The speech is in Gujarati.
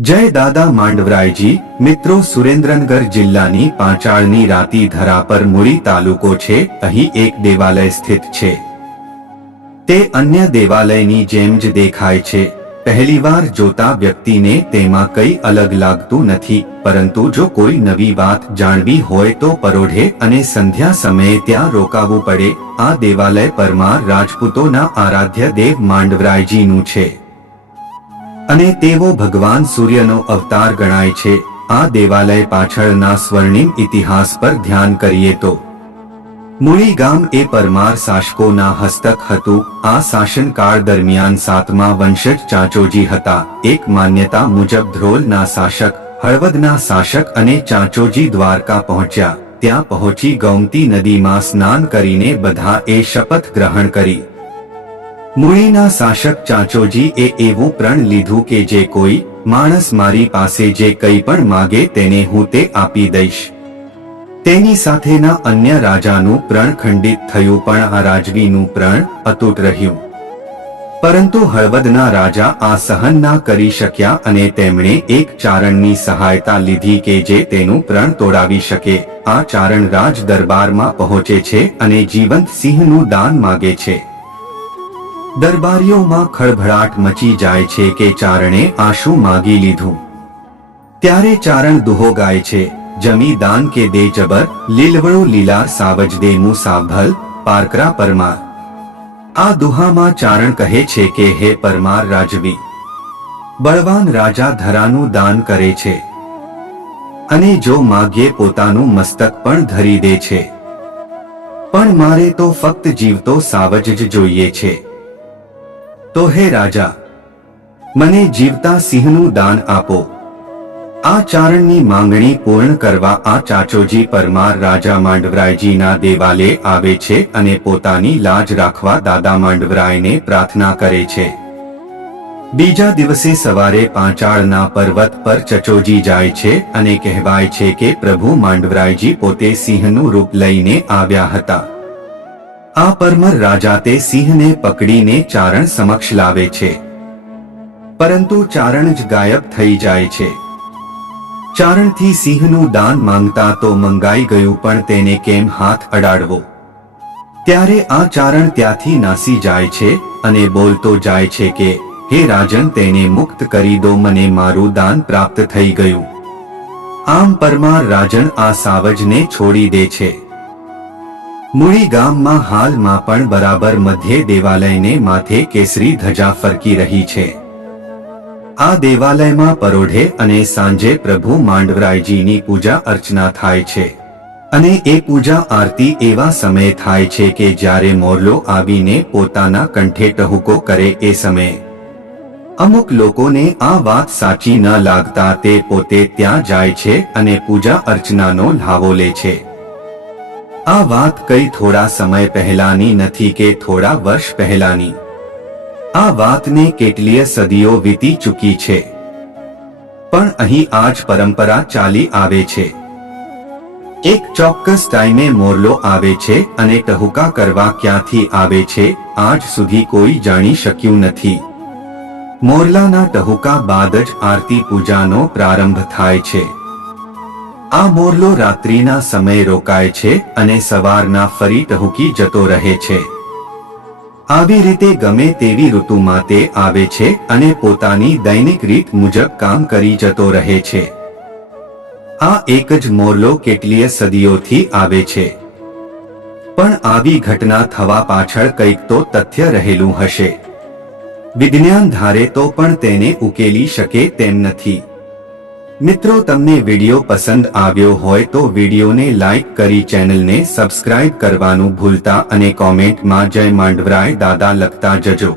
જય દાદા માંડવરાયજી। મિત્રો, સુરેન્દ્રનગર જિલ્લાની પાંચાળની રાતી ધરા પર મૂળી તાલુકો છે। અહીં એક દેવાલય સ્થિત છે। તે અન્ય દેવાલયની જેમ જ દેખાય છે। પહેલીવાર જોતા વ્યક્તિને તેમાં કંઈ અલગ લાગતું નથી, પરંતુ જો કોઈ નવી વાત જાણવી હોય તો પરોઢે અને સંધ્યા સમયે ત્યાં રોકાવું પડે। આ દેવાલય પરમાર રાજપૂતોના આરાધ્ય દેવ માંડવરાયજીનું છે અને તેઓ ભગવાન સૂર્યનો અવતાર ગણાય છે। આ દેવાલય પાછળના સ્વર્ણિમ ઇતિહાસ પર ધ્યાન કરીએ તો મૂળી ગામ એ પરમાર શાસકોના હસ્તક હતું। આ શાસનકાળ દરમિયાન 7મા વંશજ ચાંચોજી હતા। એક માન્યતા મુજબ ધ્રોલના શાસક, હળવદના શાસક અને ચાંચોજી દ્વારકા પહોંચ્યા। ત્યાં પહોંચી ગૌમતી નદીમાં સ્નાન કરીને બધાએ શપથ ગ્રહણ કરી। મૂળીના શાસક ચાંચોજી એ એવું પ્રણ લીધું કે જે કોઈ માણસ મારી પાસે જે કંઈ પણ માગે તેને હું તે આપી દઈશ। તેની સાથેના અન્ય રાજાનું પ્રણ ખંડિત થયું, પણ આ રાજવીનું પ્રણ અતૂટ રહ્યું। પરંતુ હળવદના રાજા આ સહન ના કરી શક્યા અને તેમણે એક ચારણની સહાયતા લીધી કે જે તેનું પ્રણ તોડાવી શકે। આ ચારણ રાજ દરબારમાં પહોંચે છે અને જીવંત સિંહનું દાન માગે છે। દરબારીઓમાં ખળભળાટ મચી જાય છે કે ચારણે આ શું માગી લીધું। ત્યારે ચારણ દુહો ગાય છે, જમી દાન કે દે જબર, લીલવળું લીલાર સાવજ દે મુસાભલ પારકરા પરમાર। આ દુહામાં ચારણ કહે છે કે હે પરમાર રાજવી, બળવાન રાજા ધરાનું દાન કરે છે અને જો માગ્યે પોતાનું મસ્તક પણ ધરી દે છે, પણ મારે તો ફક્ત જીવતો સાવજ જ જોઈએ છે। તો હે રાજા, મને જીવતા સિંહનું દાન આપો। આ ચારણની માંગણી પૂર્ણ કરવા આ ચાચોજી પરમાર રાજા માંડવરાયજીના દેવાલયે આવે છે અને પોતાની લાજ રાખવા દાદા માંડવરાયને પ્રાર્થના કરે છે। બીજા દિવસે સવારે પાંચાળના પર્વત પર ચચોજી જાય છે અને કહેવાય છે કે પ્રભુ માંડવરાયજી પોતે સિંહનું રૂપ લઈને આવ્યા હતા। આ પરમર રાજા તે સિંહને પકડીને ચારણ સમક્ષ લાવે છે, પરંતુ ચારણ જ ગાયબ થઈ જાય છે। ચારણથી સિંહનું દાન માંગતા તો મંગાઈ ગયું, પણ તેને કેમ હાથ અડાડવો। ત્યારે આ ચારણ ત્યાંથી નાસી જાય છે અને બોલતો જાય છે કે હે રાજન, તેને મુક્ત કરી દો, મને મારું દાન પ્રાપ્ત થઈ ગયું। આમ પરમાર રાજન આ સાવજને છોડી દે છે। મૂળી ગામમાં હાલમાં પણ બરાબર મધ્યે દેવાલયને માથે કેસરી ધજા ફરકી રહી છે। આ દેવાલયમાં પરોઢે અને સાંજે પ્રભુ માંડવરાયજીની પૂજા અર્ચના થાય છે અને એ પૂજા આરતી એવા સમયે થાય છે કે જ્યારે મોરલો આવીને પોતાના કંઠે ટહુકો કરે એ સમયે। અમુક લોકોને આ વાત સાચી ન લાગતા તે પોતે ત્યાં જાય છે અને પૂજા અર્ચનાનો લ્હાવો લે છે। આ વાત કઈ થોડા સમય પહેલાની નથી કે થોડા વર્ષ પહેલાની। આ વાતને કેટલીય સદીઓ વીતી ચૂકી છે, પણ અહીં આજ પરંપરા ચાલી આવે છે। એક ચોક્કસ ટાઈમે મોરલો આવે છે અને ટહુકા કરવા ક્યાંથી આવે છે આજ સુધી કોઈ જાણી શક્યું નથી। મોરલાના ટહુકા બાદ જ આરતી પૂજાનો પ્રારંભ થાય છે। આ મોરલો રાત્રિના સમયે રોકાય છે અને સવારના ફરી ટહુકી જતો રહે છે। આવી રીતે ગમે તેવી ઋતુમાં તે આવે છે અને પોતાની દૈનિક રીત મુજબ કામ કરી જતો રહે છે। આ એક જ મોરલો કેટલીય સદીઓથી આવે છે, પણ આવી ઘટના થવા પાછળ કંઈક તો તથ્ય રહેલું હશે। વિજ્ઞાન ધારે તો પણ તેને ઉકેલી શકે તેમ નથી। મિત્રો, તમને વિડિયો પસંદ આવ્યો હોય તો વિડિયોને લાઈક કરી ચેનલને સબસ્ક્રાઇબ કરવાનું ભૂલતા અને કોમેન્ટમાં જય માંડવરાય દાદા લખતા જજો।